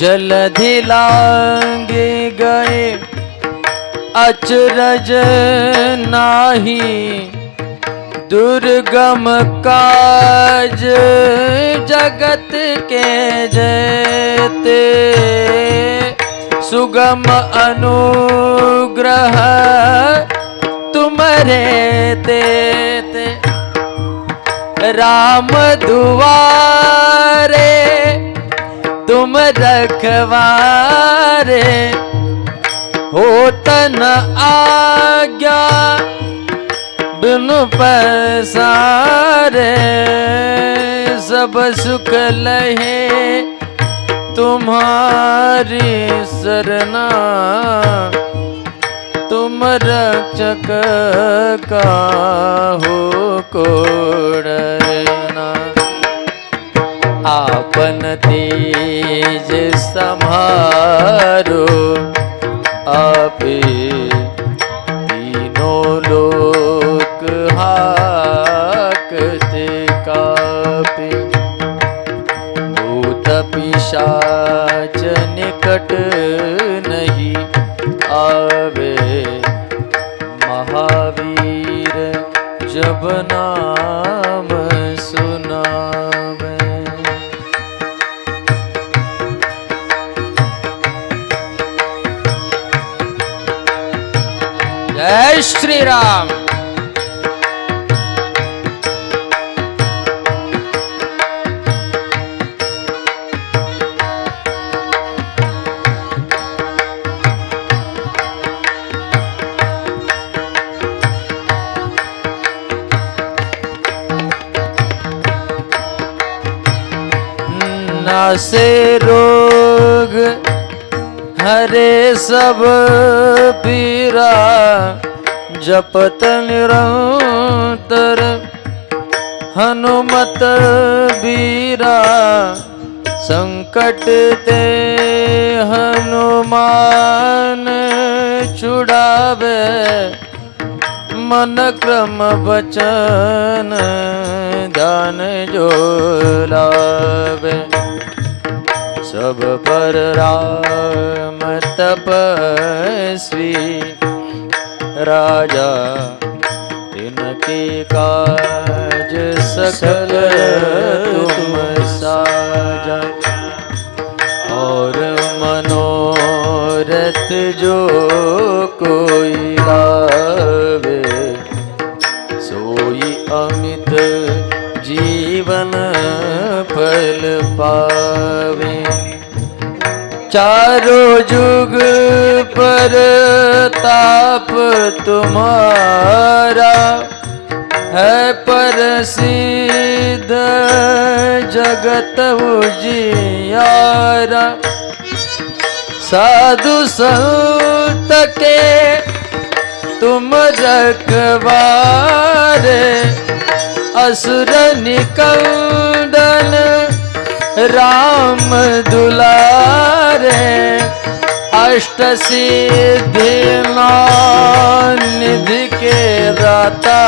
जलधि लागे गए अचरज नाही दुर्गम काज जगत के जयते। सुगम अनुग्रह तुम्हारे ते, ते राम दुआ तुम रखवारे। होत न आज्ञा बिनु पैसारे। सब सुख लहे तुम्हारी सरना। तुम रक्षक का हो को डरना आपन तेज समारो आपे नासे रोग हरे सब पीरा जपत निरंतर हनुमत बीरा संकट ते हनुमान छुड़ावे मन क्रम बचन ध्यान जो लावे। सब पर राम तपस्वी राजा तिनके काज सकल तुम साजा। और मनोरथ जो चारो जुग पर ताप तुम्हारा है प्रसिद्ध जगत उजियारा। साधु संत के तुम रखवारे असुर निकंदन राम दुला अष्ट सिद्धि निधि के दाता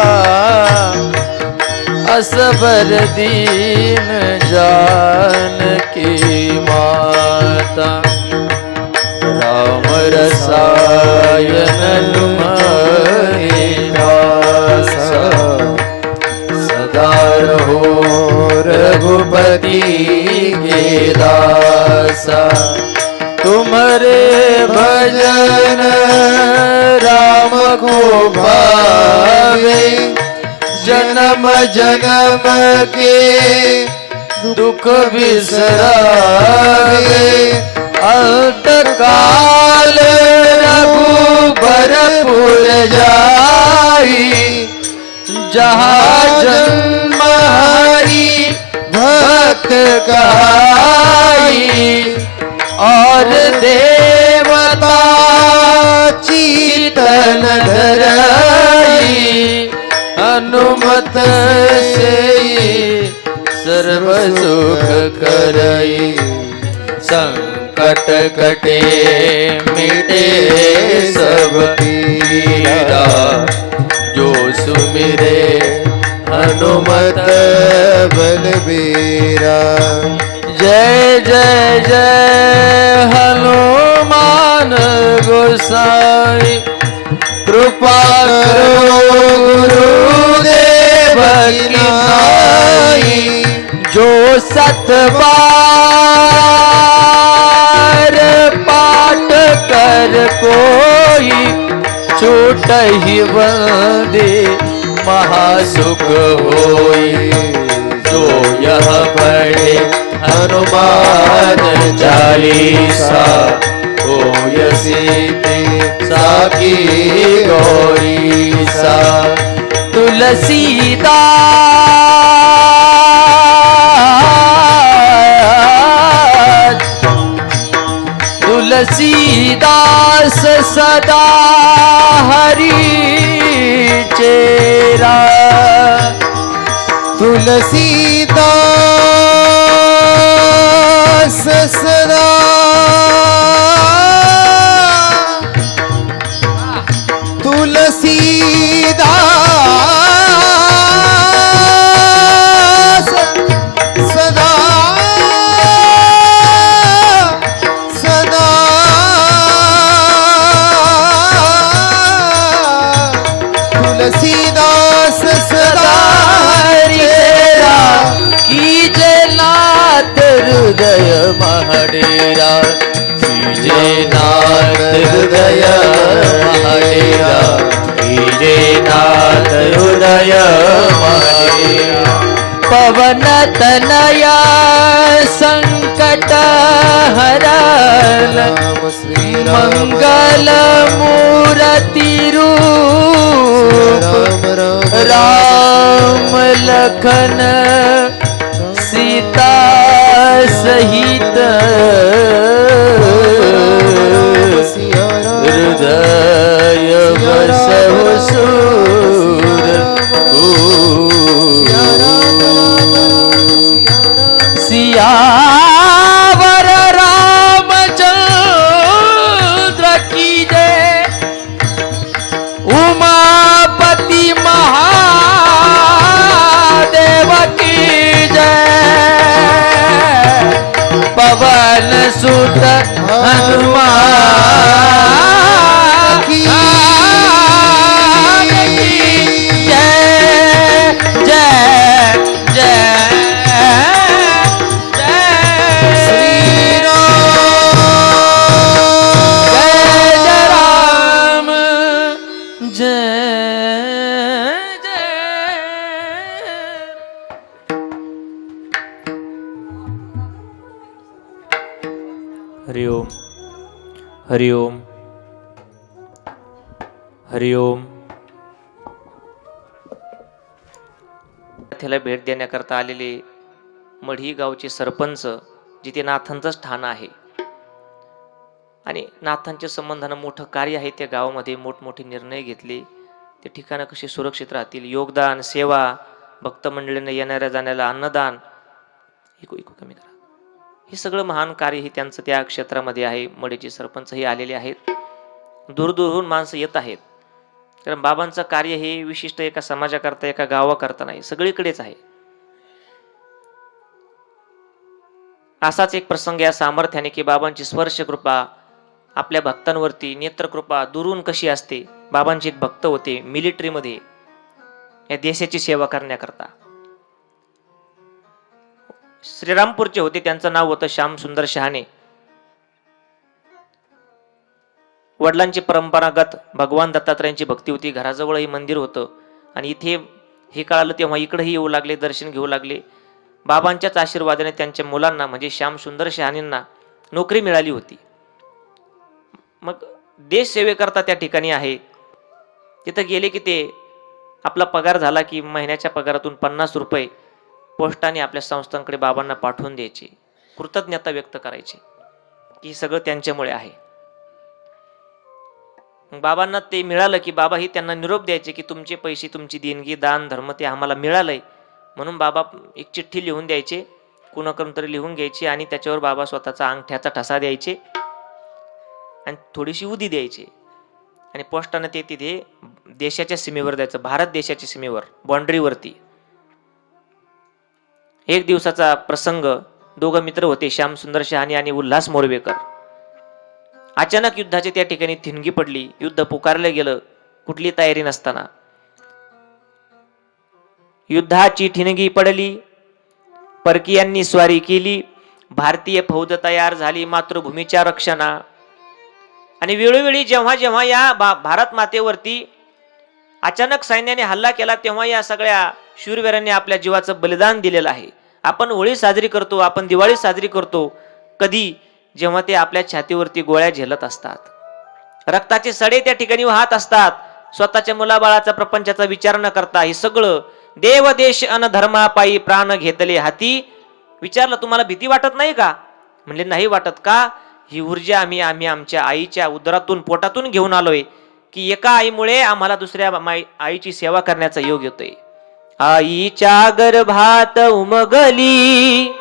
असबर दीन जान की माता। राम रसायन भावे जन्म जन्म के दुख विसरावे। अंत काल रघुबरपुर जाई जहाँ जन्म हरी भक्त कहाई। और देव तसे सर्व सुख करई. संकट कटे मिटे सब पीरा जो सुमिरे हनुमत बलबीरा. जय जय जय हनुमान गोसाई. कृपा करो सतबार पाठ कर कोई छूट ही वंदे महासुख होई। जो यह पढ़े हनुमान चालीसा हो यसी साकी गौरी सा तुलसीदा तुलसीदास सदा हरी चेरा। तुलसी लखन सीता सहित हरि ओम। हरि त्याला भेट देण्याकरता आलेले मढी गावचे सरपंच जिथे नाथांचंच ठाणं आहे. आणि नाथांच्या संबंधानं मोठं कार्य आहे त्या गावामध्ये मोठमोठे निर्णय घेतले. ते ठिकाणं कशी सुरक्षित राहतील? योगदान सेवा भक्तमंडळंनी येणाऱ्या जाण्याला अन्नदान इको इको कमी करा. हे सगळं महान कार्य हे त्यांचं त्या क्षेत्रामध्ये आहे. मडेचे सरपंच हे आलेले आहेत. दूरदूरहून माणसं येत आहेत. कारण बाबांचं कार्य हे विशिष्ट एका समाजाकरता एका गावाकरता नाही सगळीकडेच आहे. असाच एक प्रसंग या सामर्थ्याने की बाबांची स्पर्श कृपा आपल्या भक्तांवरती नेत्रकृपा दुरून कशी असते बाबांचे एक भक्त होते मिलिटरीमध्ये या देशाची सेवा करण्याकरता. श्रीरामपूरचे होते त्यांचं नाव होतं श्याम सुंदर शहाणे. वडिलांची परंपरागत भगवान दत्तात्रयांची भक्ती होती घराजवळही मंदिर होतं. आणि इथे हे कळालं तेव्हा इकडेही येऊ लागले दर्शन घेऊ लागले. बाबांच्याच आशीर्वादाने त्यांच्या मुलांना म्हणजे श्याम सुंदर शहाणींना नोकरी मिळाली होती. मग देश सेवेकरता त्या ठिकाणी आहे. तिथं गेले की ते आपला पगार झाला की महिन्याच्या पगारातून पन्नास रुपये पोस्टाने आपल्या संस्थांकडे बाबांना पाठवून द्यायचे. कृतज्ञता व्यक्त करायची. की सगळं त्यांच्यामुळे आहे. बाबांना ते मिळालं की बाबाही त्यांना निरोप द्यायचे की तुमचे पैसे तुमची देणगी दान धर्म ते आम्हाला मिळालंय. म्हणून बाबा एक चिठ्ठी लिहून द्यायचे. कुणाकडून तरी लिहून घ्यायची आणि त्याच्यावर बाबा स्वतःचा अंगठ्याचा ठसा द्यायचे. आणि थोडीशी उदी द्यायची. आणि पोस्टानं ते तिथे देशाच्या सीमेवर द्यायचं. भारत देशाच्या सीमेवर बाँड्रीवरती एक दिवसाचा प्रसंग दोघं मित्र होते श्याम सुंदर शहाणे आणि उल्हास मोरवेकर अचानक युद्धाची त्या ठिकाणी थिणगी पडली. युद्ध पुकारलं गेलं कुठली तयारी नसताना. युद्धाची ठिणगी पडली परकीयांनी स्वारी केली भारतीय फौज तयार झाली मातृभूमीच्या रक्षणा. आणि वेळोवेळी जेव्हा जेव्हा या भारत मातेवरती अचानक सैन्याने हल्ला केला तेव्हा या सगळ्या शूरवीरांनी आपल्या जीवाचं बलिदान दिलेलं आहे. आपण होळी साजरी करतो आपण दिवाळी साजरी करतो. कधी? जेव्हा ते आपल्या छातीवरती गोळ्या झेलत असतात. रक्ताचे सडे त्या ठिकाणी वाहत असतात. स्वतःच्या मुलाबाळाचा प्रपंचाचा विचार न करता हे सगळं देव देश अन धर्मापायी प्राण घेतले हाती. विचारलं तुम्हाला भीती वाटत नाही का? म्हणले नाही वाटत का? ही ऊर्जा आम्ही आम्ही आमच्या आईच्या उदरातून पोटातून घेऊन आलोय की एका आईमुळे आम्हाला दुसऱ्या माई- आईची सेवा करण्याचा योग येतोय. आईच्या गर्भात उमगली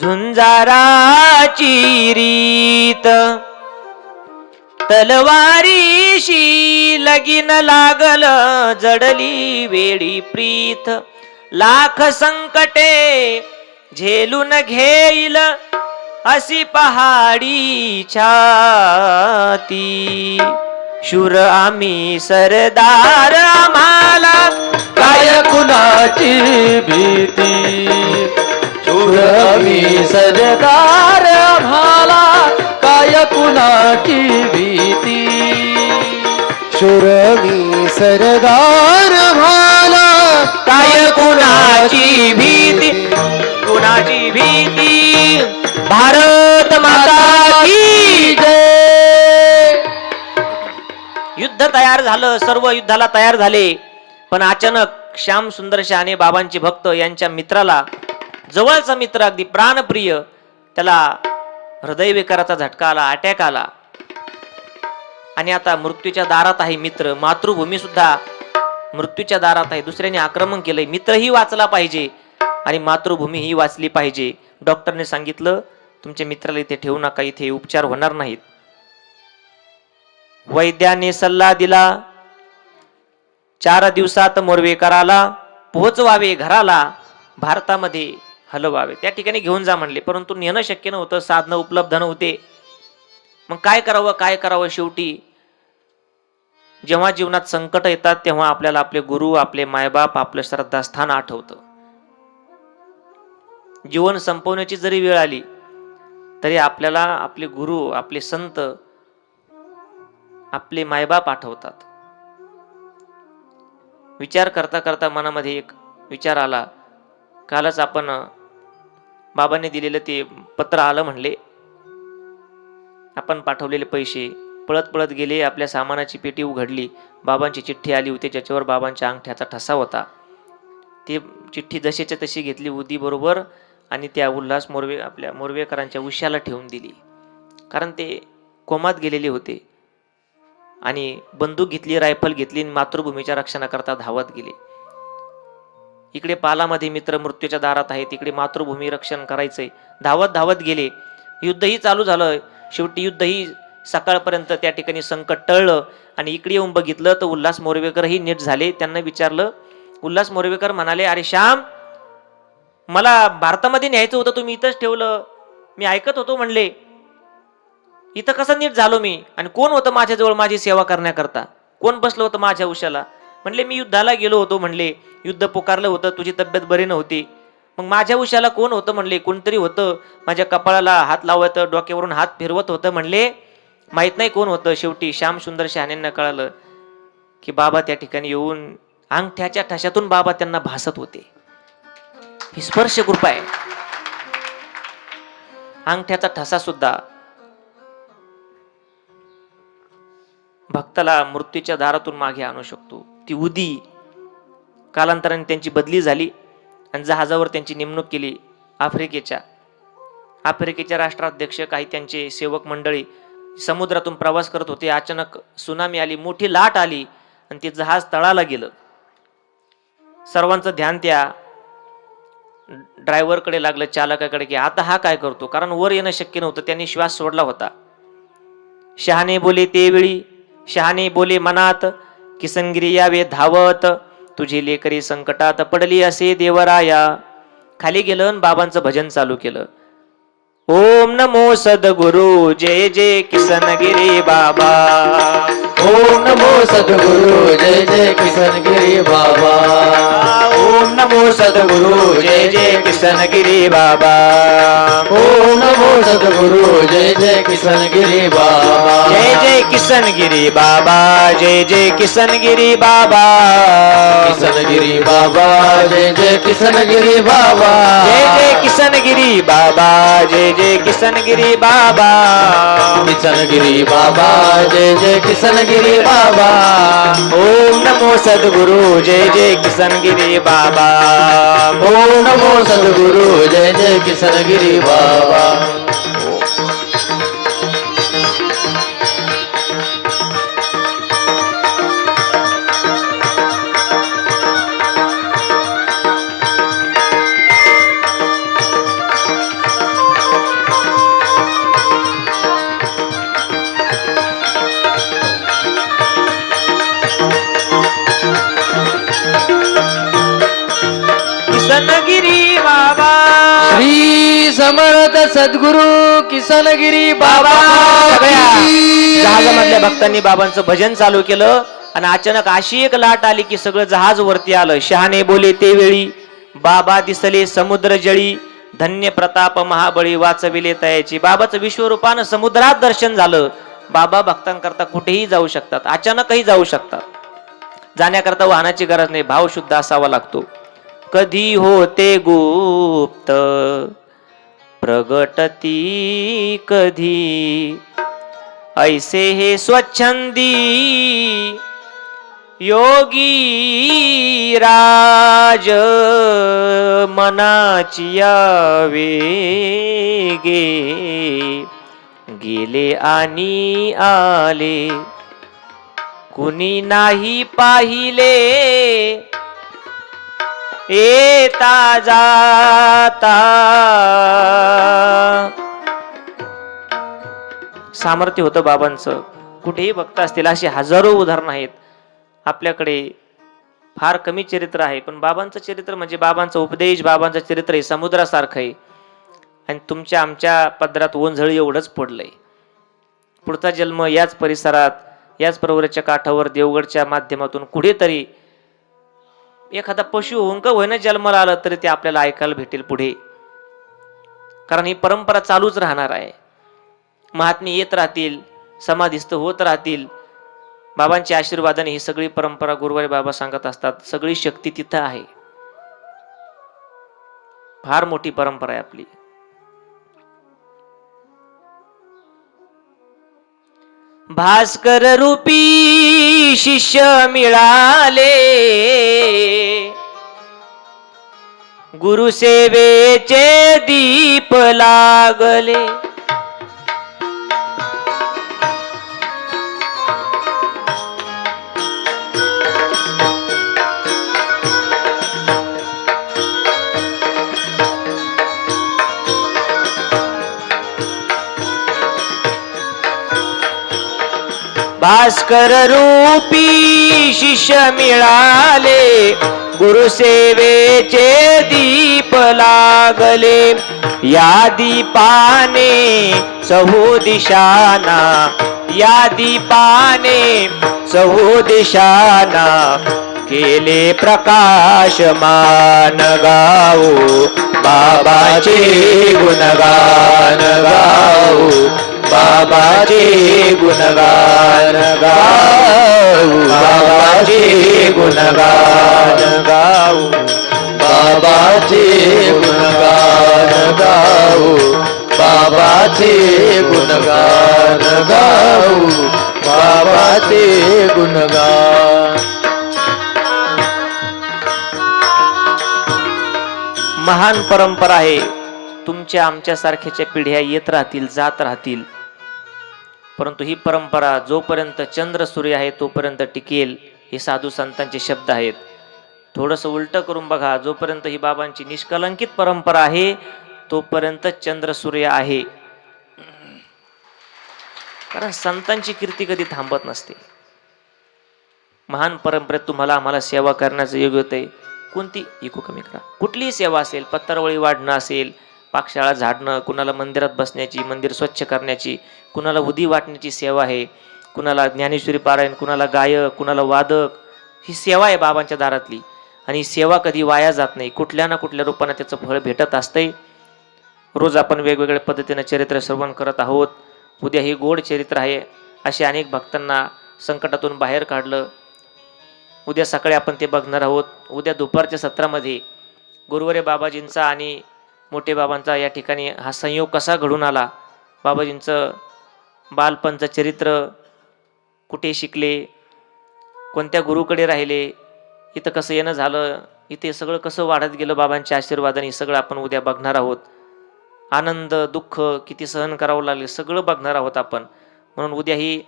झुंजाराची रीत. तलवारीशी लगीन लागल जडली वेळी प्रीत. लाख संकटे झेलून घेईल अशी पहाडी छाती शूर आम्ही सरदार आम्हाला कुणाची भीती? चुरवी सरदार भाला काय कुणाची भीती? चुरवी सरदार भाला काय कुणाची भीती? कुणाची भीती? भारत माता की जय! युद्ध तयार झालं सर्व युद्धाला तयार झाले पण अचानक श्याम सुंदर शहाणे बाबांचे भक्त यांच्या मित्राला जवळचा मित्र अगदी प्राणप्रिय त्याला हृदयविकाराचा झटका आला अटॅक आला. आणि आता मृत्यूच्या दारात आहे मित्र. मातृभूमी सुद्धा मृत्यूच्या दारात आहे. दुसऱ्याने आक्रमण केलंय. मित्रही वाचला पाहिजे आणि मातृभूमी ही वाचली पाहिजे. डॉक्टरने सांगितलं तुमच्या मित्राला इथे ठेवू नका. इथे उपचार होणार नाहीत. वैद्याने सल्ला दिला. चार दिवसात मोरवेकराला पोहोचवावे घराला भारतामध्ये हलवावे. त्या ठिकाणी घेऊन जा म्हणले. परंतु नेणं शक्य नव्हतं साधनं उपलब्ध नव्हते. मग काय करावं काय करावं शेवटी? जेव्हा जीवनात संकट येतात तेव्हा आपल्याला आपले गुरु आपले मायबाप आपलं श्रद्धास्थान आठवतं. जीवन संपवण्याची जरी वेळ आली तरी आपल्याला आपले गुरु आपले संत आपले मायबाप आठवतात. विचार करता करता मनामध्ये एक विचार आला. कालच आपण बाबांनी दिलेलं ते पत्र आलं म्हणले. आपण पाठवलेले पैसे पळत पळत गेले आपल्या सामानाची पेटी उघडली. बाबांची चिठ्ठी आली होती ज्याच्यावर बाबांच्या अंगठ्याचा ठसा होता. ती चिठ्ठी जशीच्या तशी घेतली उदी बरोबर आणि त्या उल्हास मोरवे आपल्या मोरवेकरांच्या उश्याला ठेवून दिली. कारण ते कोमात गेलेले होते. आणि बंदूक घेतली रायफल घेतली आणि मातृभूमीच्या रक्षणाकरता धावत गेले. इकडे पालामध्ये मित्र मृत्यूच्या दारात आहे तिकडे मातृभूमी रक्षण करायचंय. धावत धावत गेले. युद्धही चालू झालं. शेवटी युद्धही सकाळपर्यंत त्या ठिकाणी संकट टळलं आणि इकडे येऊन बघितलं तर उल्हास मोरवेकरही नीट झाले. त्यांना विचारलं उल्हास मोरवेकर म्हणाले अरे श्याम मला भारतामध्ये न्यायचं होतं तुम्ही इथंच ठेवलं. मी ऐकत होतो म्हणले. इथं कसं नीट झालो मी? आणि कोण होतं माझ्याजवळ माझी सेवा करण्याकरता? कोण बसलं होतं माझ्या उशाला? म्हणले मी युद्धाला गेलो होतो म्हणले. युद्ध पुकारलं होतं तुझी तब्येत बरी नव्हती. मग माझ्या उशाला कोण होतं म्हणले? कोणतरी होतं. माझ्या कपाळाला हात लावत डोक्यावरून हात फिरवत होतं म्हणले. माहीत नाही कोण होतं. शेवटी श्याम सुंदर शहाण्यांना कळालं की बाबा त्या ठिकाणी येऊन अंगठ्याच्या ठशातून बाबा त्यांना भासत होते. ही स्पर्श कृपा आहे. अंगठ्याचा ठसा सुद्धा भक्ताला मृत्यूच्या दारातून मागे आणू शकतो. ती उदी कालांतराने त्यांची बदली झाली आणि जहाजावर त्यांची नेमणूक केली आफ्रिकेच्या. आफ्रिकेच्या राष्ट्राध्यक्ष काही त्यांचे सेवक मंडळी समुद्रातून प्रवास करत होते. अचानक सुनामी आली मोठी लाट आली आणि ते जहाज तळाला गेलं. सर्वांचं ध्यान त्या ड्रायव्हरकडे लागलं चालकाकडे की आता हा काय करतो? कारण वर येणं शक्य नव्हतं त्यांनी श्वास सोडला होता. शहाणे बोले ते वेळी शहाणे बोले मनात किसनगिरी यावे धावत तुझी लेकरी संकटात पडली असे देवराया. खाली गेलं बाबांचं भजन चालू केलं. ओम नमो सद्गुरु जय जय किसनगिरी बाबा. ओम नमो सद्गुरु जय जय किशनगिरी बाबा. ओम नमो सद्गुरु जय जय किसनगिरी बाबा ओम नमो सद्गुरु जय जय किशनगिरी बाबा जय जय किसनगिरी बाबा जय जय किसनगिरी बाबा किसनगिरी बाबा जय जय किसनगिरी बाबा जय जय किसनगिरी बाबा जय जय किसनगिरी बाबा किसनगिरी बाबा जय जय किसनगिरी बाबा ओम नमो सद्गुरु जय जय किसनगिरी बाबा ओम नमो सद्गुरु जय जय किसनगिरी बाबा। सद्गुरु किसनगिरी बाबा. जहाजामधल्या भक्तांनी बाबांचं भजन चालू केलं आणि अचानक अशी एक लाट आली की सगळं जहाज वरती आलं. शहाणे बोले ते वेळी बाबा दिसले समुद्र जळी धन्य प्रताप महाबळी वाचविले तयाची. बाबाचं विश्वरूपानं समुद्रात दर्शन झालं. बाबा भक्तांकरता कुठेही जाऊ शकतात अचानकही जाऊ शकतात. जाण्याकरता वाहनाची गरज नाही भाव शुद्ध असावा लागतो. कधी होते गुप्त? प्रगटती कधी? ऐसे हे स्वच्छंदी योगी राज मनाची गे. गेले आणि आले कुणी नाही पाहिले येता जाता. सामर्थ्य होतं बाबांचं. कुठेही भक्त असतील अशी हजारो उदाहरणं आहेत. आपल्याकडे फार कमी चरित्र आहे पण बाबांचं चरित्र म्हणजे बाबांचा उपदेश बाबांचं चरित्र हे समुद्रासारखं आहे. आणि तुमच्या आमच्या पदरात ओंझळ एवढंच पडलंय. पुढचा जन्म याच परिसरात याच प्रवराच्या काठावर देवगडच्या माध्यमातून कुठेतरी एखादा पशु होऊन का होईना जन्माला आलं तरी ते आपल्याला ऐकायला भेटेल पुढे. कारण ही परंपरा चालूच राहणार आहे. महात्मे येत राहतील समाधिस्थ होत राहतील. बाबांच्या आशीर्वादाने ही सगळी परंपरा गुरुवारी बाबा सांगत असतात सगळी शक्ती तिथं आहे. फार मोठी परंपरा आहे आपली. भास्कर रूपी शिष्य मिळाले. गुरुसेवेचे दीप लागले. भास्कर रूपी शिष्य मिळाले. गुरुसेवेचे दीप लागले. या दीपाने सहू दिशाना या दीपाने सहू दिशाना केले प्रकाशमान गाऊ. बाबाचे गुणगान गाऊ. बाबाजी गुणगान गाऊ बाबाजी गुणगान गाऊ बाबाजी गुणगान गाऊ बाबाजी गुणगान गाऊ बाबाजी गुणगान। महान परंपरा आहे तुमच्या आमच्यासारख्याच्या पिढ्या येत राहतील जात राहतील. परंतु ही परंपरा जोपर्यंत चंद्र सूर्य आहे तोपर्यंत टिकेल हे साधू संतांचे शब्द आहेत. थोडंसं उलटं करून बघा जोपर्यंत ही बाबांची निष्कलंकित परंपरा आहे तोपर्यंत चंद्र सूर्य आहे. कारण संतांची कीर्ती कधी थांबत नसते. महान परंपरेत तुम्हाला आम्हाला सेवा करण्याचं योग्य होते कोणती? इको कमी करा. कुठलीही सेवा असेल पत्तरवळी वाढणं असेल पाकशाळा झाडणं कुणाला मंदिरात बसण्याची मंदिर स्वच्छ करण्याची कुणाला उदी वाटण्याची सेवा आहे कुणाला ज्ञानेश्वरी पारायण कुणाला गायक कुणाला वादक ही सेवा आहे बाबांच्या दारातली. आणि ही सेवा कधी वाया जात नाही. कुठल्या ना कुठल्या रूपाने त्याचं फळ भेटत असतंय. रोज आपण वेगवेगळ्या पद्धतीनं चरित्र श्रवण करत आहोत. उद्या हे गोड चरित्र आहे असे अनेक भक्तांना संकटातून बाहेर काढलं. उद्या सकाळी आपण ते बघणार आहोत. उद्या दुपारच्या सत्रामध्ये गुरुवारे बाबाजींचा आणि मोठे बाबांचा या ठिकाणी हा संयोग कसा घडून आला? बाबाजींचं बालपणचं चरित्र कुठे शिकले? कोणत्या गुरुकडे राहिले? इथं कसं येणं झालं? इथे सगळं कसं वाढत गेलं? बाबांच्या आशीर्वादाने हे सगळं आपण उद्या बघणार आहोत. आनंद दुःख किती सहन करावं लागले? सगळं बघणार आहोत आपण. म्हणून उद्याही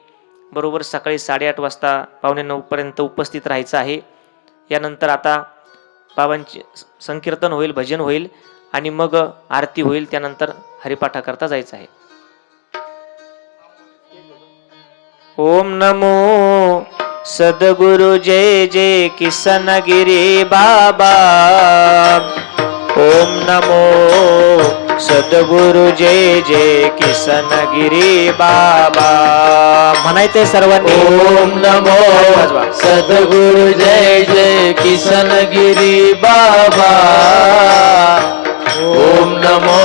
बरोबर सकाळी साडेआठ वाजता पावणे नऊपर्यंत उपस्थित राहायचं आहे. यानंतर आता बाबांची संकीर्तन होईल भजन होईल. आणि मग आरती होईल त्यानंतर हरिपाठा करता जायचं आहे. ओम नमो सद्गुरु जय जय किसनगिरी बाबा. ओम नमो सद्गुरु जय जय किसनगिरी बाबा. म्हणायचंय सर्वांनी. ओम नमो. सद्गुरु जय जय किसनगिरी बाबा. ओम नमो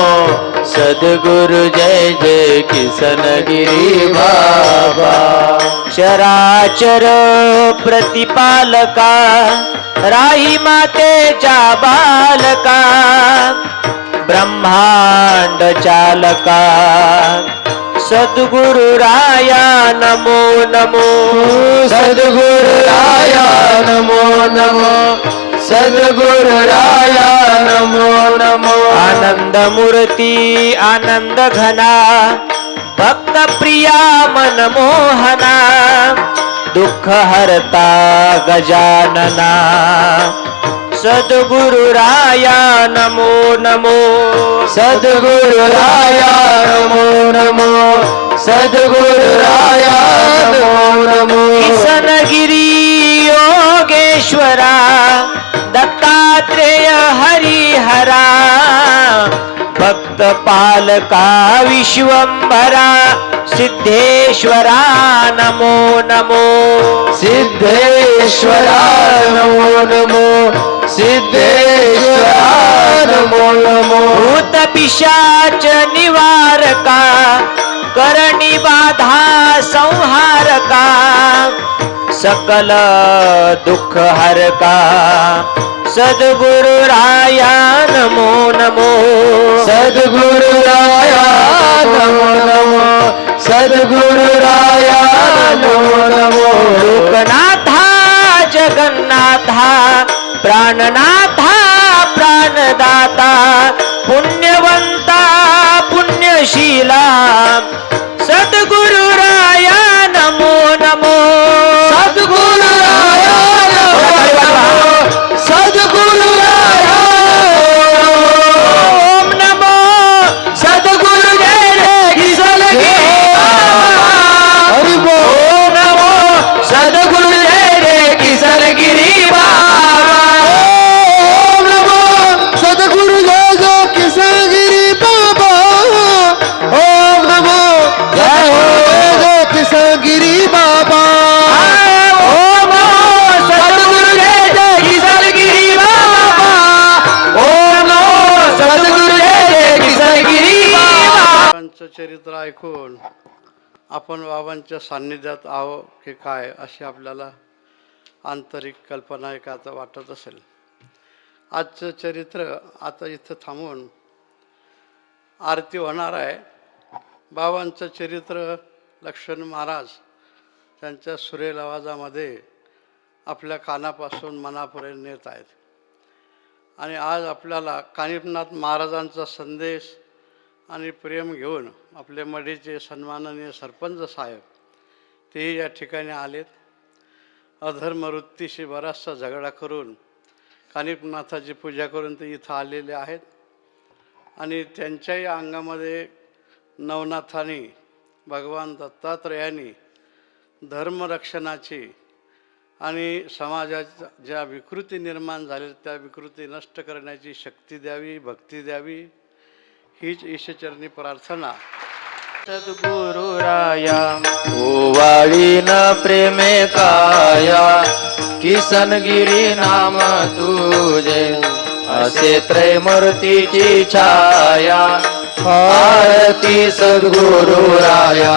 सद्गुरु जय जय किसनगिरी बाबा। चराचर प्रतिपालका राही मातेच्या बालका ब्रह्मांड चालका। सद्गुरु राया नमो नमो। सद्गुरु राया नमो नमो। सद्गुरु राया नमो नमो। आनंद मूर्ती आनंद घना भक्त प्रिया मनमोहना दुःख हरता गजानना। सद्गुरु राया नमो नमो। सद्गुरु राया नमो नमो। सद्गुरु राया नमो नमो। किसनगिरी योगेश्वरा दत्तात्रेय हरिहरा भक्त पालका विश्वंभरा सिद्धेश्वरा नमो नमो। सिद्धेश्वरा नमो नमो। सिद्धेश्वरा नमो नमो। भूत पिशाच निवारका करणी बाधा संहारका सकल दुःख हरका। सद्गुरु राया नमो नमो। सद्गुरु राया नमो नमो। सद्गुरु राया नमो नमो। लोकनाथा जगन्नाथा प्राणनाथा प्राणदाता पुण्यवंता पुण्यशीला। सद्गुरु आपण बाबांच्या सान्निध्यात आहो की काय अशी आपल्याला आंतरिक कल्पना एक आता वाटत असेल. आजचं चरित्र आता इथं थांबून आरती होणार आहे. बाबांचं चरित्र लक्ष्मण महाराज त्यांच्या सुरेल आवाजामध्ये आपल्या कानापासून मनापर्यंत नेत आहेत. आणि आज आपल्याला कानिपनाथ महाराजांचा संदेश आणि प्रेम घेऊन आपले मडीचे सन्माननीय सरपंच साहेब तेही या ठिकाणी आलेत. अधर्म वृत्तीशी बराचसा झगडा करून कानिपनाथाची पूजा करून ते इथं आलेले आहेत. आणि त्यांच्याही अंगामध्ये नवनाथाने भगवान दत्तात्रयानी धर्मरक्षणाची आणि समाजाच्या ज्या विकृती निर्माण झाल्या त्या विकृती नष्ट करण्याची शक्ती द्यावी भक्ती द्यावी हीच ईशचरणी प्रार्थना. सद्गुरु राया ओवाळीन प्रेमे काया किसनगिरी नाम तुझे असे त्रैमूर्तीची छाया आरती सद्गुरु राया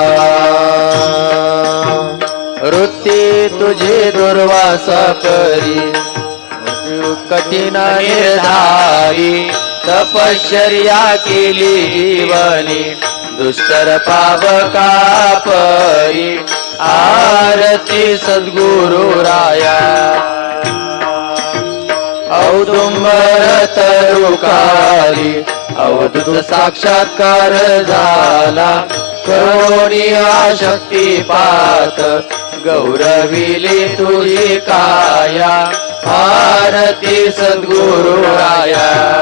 वृत्ती तुझी दुर्वासा करी कठीण निर्धारी तपश्चर्या केली जीवनी दुष्कर पावका परी आरती सद्गुरु राया. औदुंबर तरुकारी अवधूत साक्षात्कार झाला. करोनिया शक्तिपात गौरविली तुझी काया. आरती सद्गुरु राया.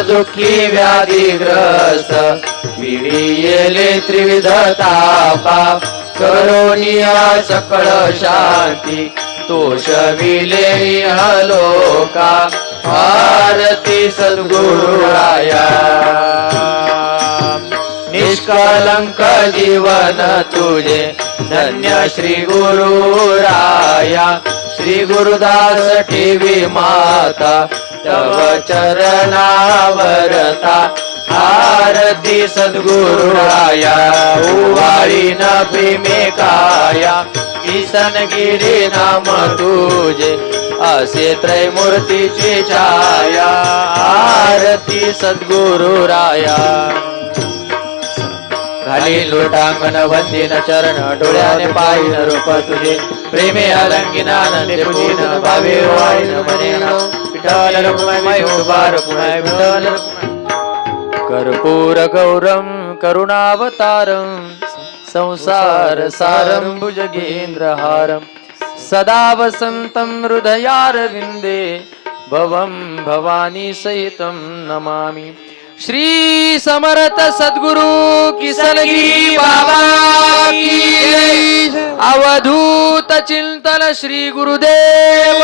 दुःखी व्याधीग्रस्त. पिढीयेले त्रिविध तापा. करोनिया सकळ शांती. तोषविले लोका. आरती सद्गुरु राया निष्कलंक जीवन तुझे. धन्य श्री गुरुराया श्री गुरुदास टीवी माता. तव चरणावरता आरती सद्गुरुराया उवाळी न प्रेमे काया किसनगिरी नाम तुझे असे त्रैमूर्तीची छाया आरती सद्गुरुराया. खाली लोटांगण वंदिन चरण डोळ्याने पाहिन रूप तुझे प्रेमे अलंगिन आनंदे भावे वाईन मने विठ्ठल रुक्माई उभा विठ्ठल कर्पूर गौरम करुणावतारम संसार सारं भुजगेन्द्रहारं सदा वसन्तं हृदयारविन्दे भवं भवानी सहितं नमामि। श्री समर्थ सद्गुरु किसनगिरी बाबा की अवधूत चिंतन श्री गुरुदेव